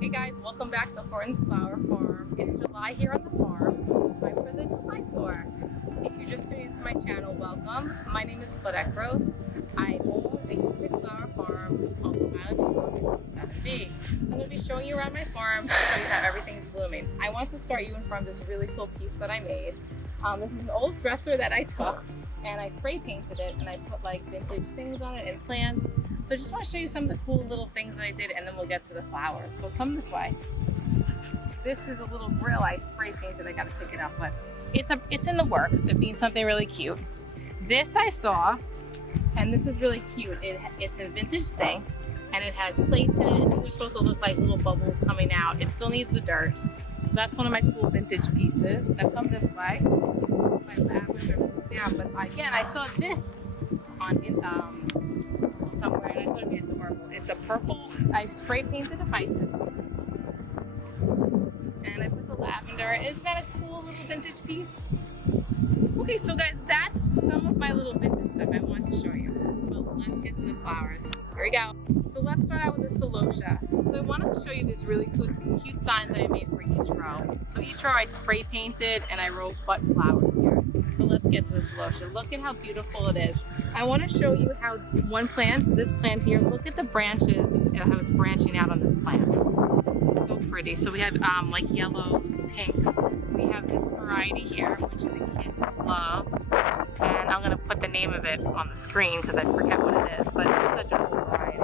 Hey guys, welcome back to Horton's Flower Farm. It's July here on the farm, so it's time for the July tour. If you're just tuning into my channel, welcome. My name is Claudette Gross. I own a upick flower farm on Long Island, New York, 7B. So I'm going to be showing you around my farm to show you how everything's blooming. I want to start you in front of this really cool piece that I made. This is an old dresser that I took and I spray painted it and I put like vintage things on it and plants. So I just want to show you some of the cool little things that I did and then we'll get to the flowers. So come this way. This is a little grill I spray painted. I got to pick it up, but it's in the works. It means something really cute. This I saw, and this is really cute. It's a vintage sink and it has plates in it. They're supposed to look like little bubbles coming out. It still needs the dirt. So that's one of my cool vintage pieces. Now come this way. My lavender down, but again, I saw this on somewhere and I thought it'd be adorable. It's a purple. I spray painted a bison, and I put the lavender. Isn't that a cool little vintage piece? Okay, so guys, that's some of my little vintage stuff I want to show you. Well, let's get to the flowers. Here we go. So let's start out with the Celosia. So I wanted to show you this really cute signs that I made for each row. So each row I spray painted and I wrote "but flowers" here. But let's get to the Celosia. Look at how beautiful it is. I want to show you how one plant, this plant here, look at the branches and how it's branching out on this plant. It's so pretty. So we have like yellows, pinks. We have this variety here, which the kids love. And I'm going to put the name of it on the screen because I forget what it is, but it's such a cool variety.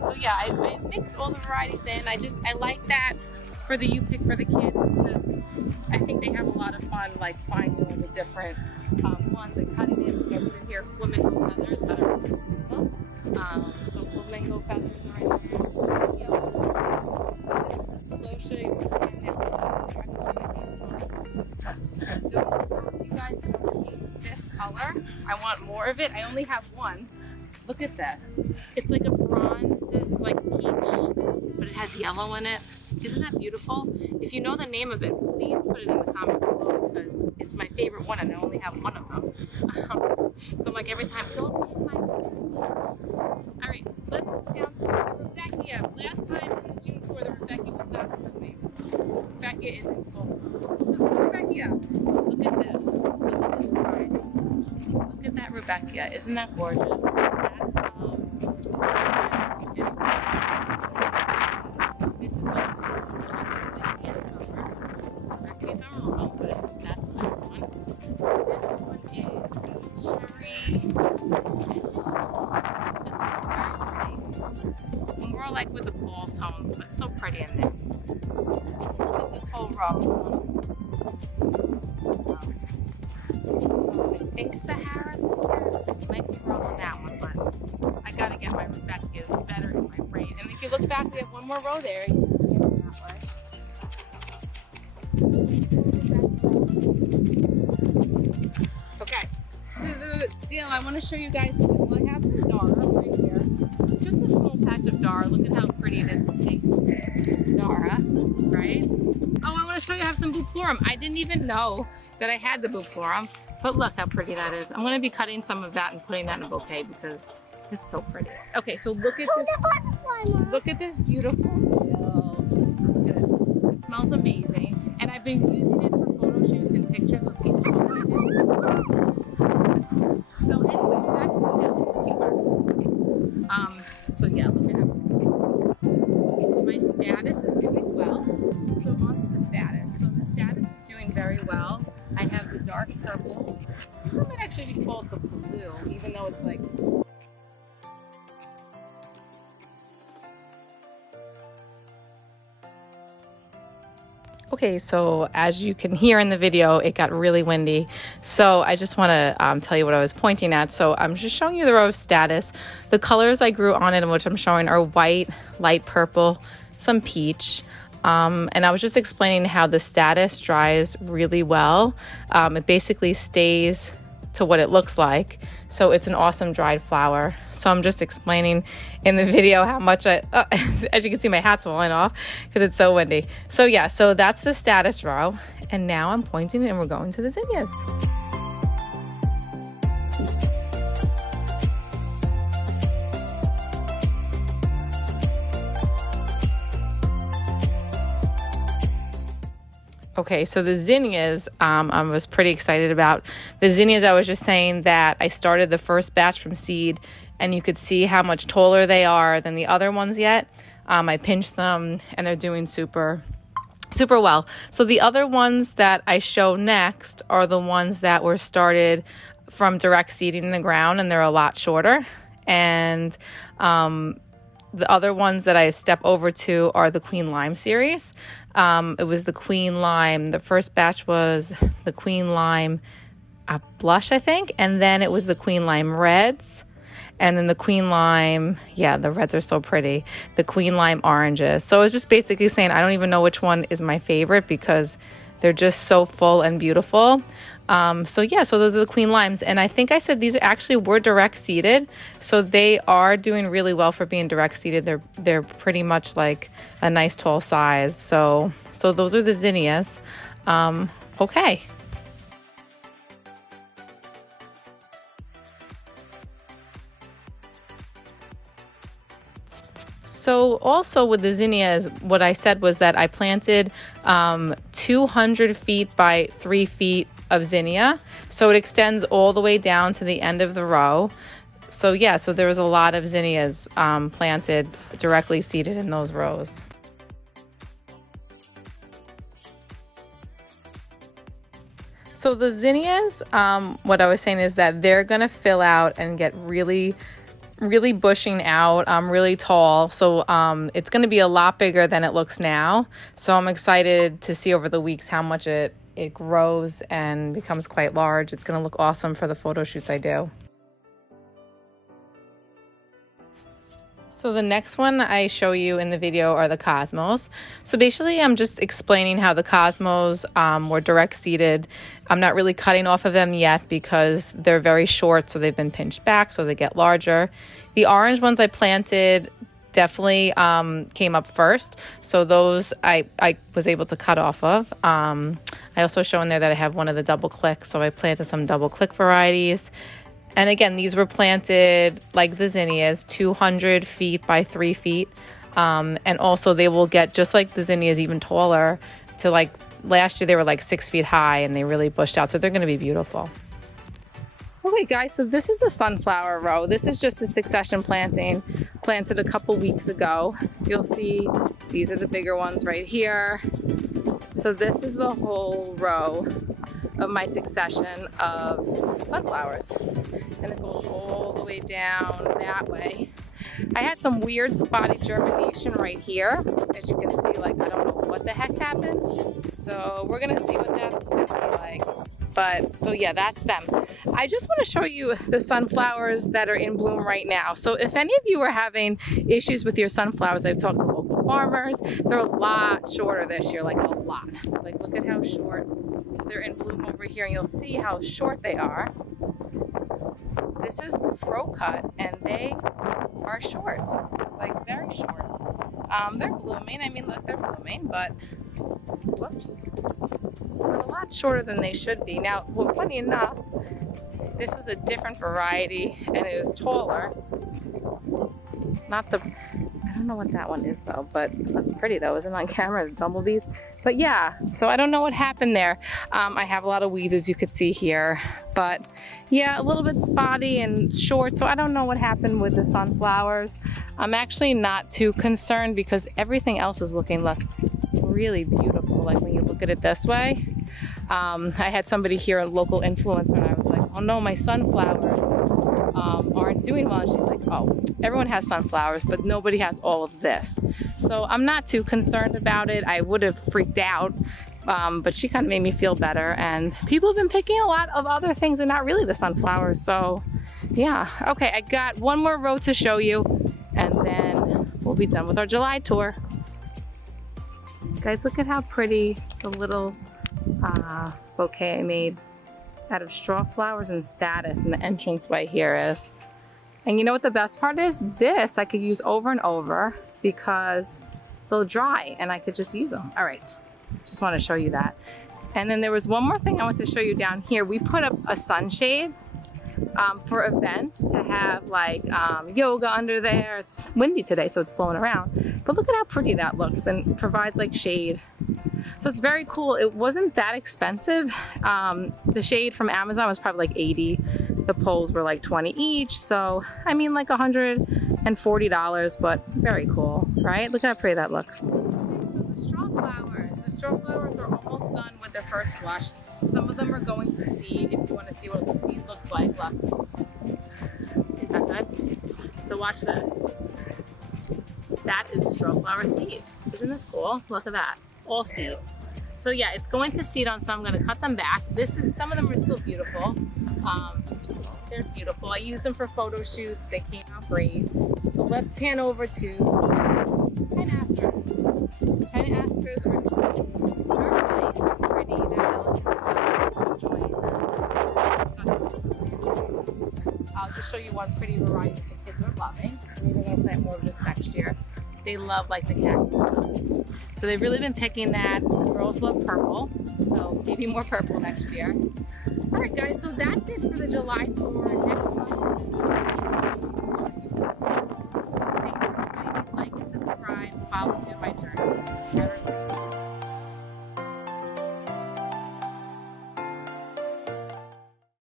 So yeah, I mixed all the varieties in. I like that for the upick for the kids because I think they have a lot of fun like finding all the different ones and cutting it. I put in here flamingo feathers that are beautiful. So flamingo feathers are in there. Yellow. So this is the Celosia. You guys need this color. I want more of it. I only have one. Look at this. It's like a bronze, it's like peach, but it has yellow in it. Isn't that beautiful? If you know the name of it, please put it in the comments below because it's my favorite one and I only have one of them. So I'm like every time, don't make my All right, let's go down to the Rudbeckia. Last time in the June tour, the Rudbeckia was not blooming. Rudbeckia is in full bloom. So to the Rudbeckia, look at this. Look at this variety. Look at that Rudbeckia. Isn't that gorgeous? This is like Indian summer. Correct me if I'm wrong, but that's that one. This one is the cherry and very more like with the fall tones, but so pretty in there. So look at this whole row. I think Sahara's in here. I might be wrong on that one, but I gotta get my Rudbeckias better in my brain. And if you look back, we have one more row there. You can see it that way. Okay, so the deal, I want to show you guys, well, I have some Dara right here. Just a small patch of Dara. Look at how pretty it is, the pink Dara, right? Oh, I want to show you I have some Plurum. I didn't even know that I had the Plurum. But look how pretty that is. I'm going to be cutting some of that and putting that in a bouquet because it's so pretty. Okay, so look at this. Look at this beautiful hill. Look at it. It smells amazing. And I've been using it for photo shoots and pictures with people. So anyways, that's the deal. It's cute. So yeah, look at it. My status is doing well. So on to the status. So the status is doing very well. I have the dark purples. That might actually be called the blue, even though it's like... Okay, so as you can hear in the video, it got really windy. So I just want to tell you what I was pointing at. So I'm just showing you the row of status. The colors I grew on it and which I'm showing are white, light purple, some peach. And I was just explaining how the status dries really well. It basically stays to what it looks like. So it's an awesome dried flower. So I'm just explaining in the video how much as you can see, my hat's falling off because it's so windy. So yeah, so that's the status row. And now I'm pointing and we're going to the zinnias. Okay, so the zinnias, I was pretty excited about. The zinnias, I was just saying that I started the first batch from seed, and you could see how much taller they are than the other ones yet. I pinched them, and they're doing super well. So the other ones that I show next are the ones that were started from direct seeding in the ground, and they're a lot shorter. And the other ones that I step over to are the Queen Lime series. It was the Queen Lime. The first batch was the Queen Lime Blush, I think. And then it was the Queen Lime Reds. And then the Queen Lime, yeah, the reds are so pretty. The Queen Lime Oranges. So I was just basically saying I don't even know which one is my favorite because they're just so full and beautiful. So those are the Queen Limes. And I think I said these were direct seeded. So they are doing really well for being direct seeded. They're pretty much like a nice tall size. So those are the zinnias. Okay. So also with the zinnias, what I said was that I planted 200 feet by 3 feet of zinnia. So it extends all the way down to the end of the row. So there was a lot of zinnias planted directly seeded in those rows. So the zinnias, what I was saying is that they're going to fill out and get really bushing out, really tall. So it's going to be a lot bigger than it looks now. So I'm excited to see over the weeks how much it grows and becomes quite large. It's going to look awesome for the photo shoots I do. So the next one I show you in the video are the Cosmos. So basically I'm just explaining how the Cosmos were direct seeded. I'm not really cutting off of them yet because they're very short, so they've been pinched back so they get larger. The orange ones I planted definitely came up first. So those I was able to cut off of. I also show in there that I have one of the double click, so I planted some double click varieties. And again, these were planted like the zinnias, 200 feet by 3 feet. And also they will get, just like the zinnias, even taller to like last year they were like 6 feet high and they really bushed out. So they're going to be beautiful. Okay guys, so this is the sunflower row. This is just a succession planting planted a couple weeks ago. You'll see these are the bigger ones right here. So this is the whole row of my succession of sunflowers. And it goes all the way down that way. I had some weird spotty germination right here. As you can see, like, I don't know what the heck happened. So we're gonna see what that's gonna be like. But so yeah, that's them. I just want to show you the sunflowers that are in bloom right now. So if any of you are having issues with your sunflowers, I've talked to local farmers. They're a lot shorter this year, like a lot. Like look at how short they're in bloom over here, and you'll see how short they are. This is the Pro Cut, and they are short, like very short. They're blooming. I mean, look, they're blooming, but whoops, they're a lot shorter than they should be. Now, well, funny enough, this was a different variety, and it was taller. It's not the, I don't know what that one is though, but that's pretty though, isn't it on camera, the bumblebees? But yeah, so I don't know what happened there. I have a lot of weeds, as you could see here, but yeah, a little bit spotty and short, so I don't know what happened with the sunflowers. I'm actually not too concerned because everything else is looking, look, really beautiful, like when you look at it this way. I had somebody here, a local influencer, and I was like, oh no, my sunflowers aren't doing well. And she's like, oh, everyone has sunflowers, but nobody has all of this. So I'm not too concerned about it. I would have freaked out, but she kind of made me feel better. And people have been picking a lot of other things and not really the sunflowers. So yeah, okay, I got one more row to show you, and then we'll be done with our July tour. Guys, look at how pretty the little bouquet I made out of straw flowers and statice, and the entranceway here is. And you know what the best part is? This I could use over and over because they'll dry and I could just use them. All right, just want to show you that. And then there was one more thing I want to show you down here. We put up a sunshade for events to have like yoga under there. It's windy today, so it's blowing around. But look at how pretty that looks and provides like shade. So it's very cool. It wasn't that expensive. The shade from Amazon was probably like 80. The poles were like 20 each. So, I mean like $140, but very cool, right? Look how pretty that looks. So the straw flowers are almost done with their first flush. Some of them are going to seed if you want to see what the seed looks like. Look. Is that good? So watch this. That is straw flower seed. Isn't this cool? Look at that. All seeds. So yeah, it's going to seed on some. I'm going to cut them back. Some of them are still beautiful. They're beautiful. I use them for photo shoots. They came out great. So let's pan over to China asters. China asters are nice and pretty. They're delicate. I'll just show you one pretty variety that the kids are loving. Maybe we're going to plant more of this next year. They love like the cactus color. So they've really been picking that. The girls love purple, so maybe more purple next year. All right, guys, so that's it for the July tour. Next month, thanks for joining me. Like and subscribe. Follow me on my journey.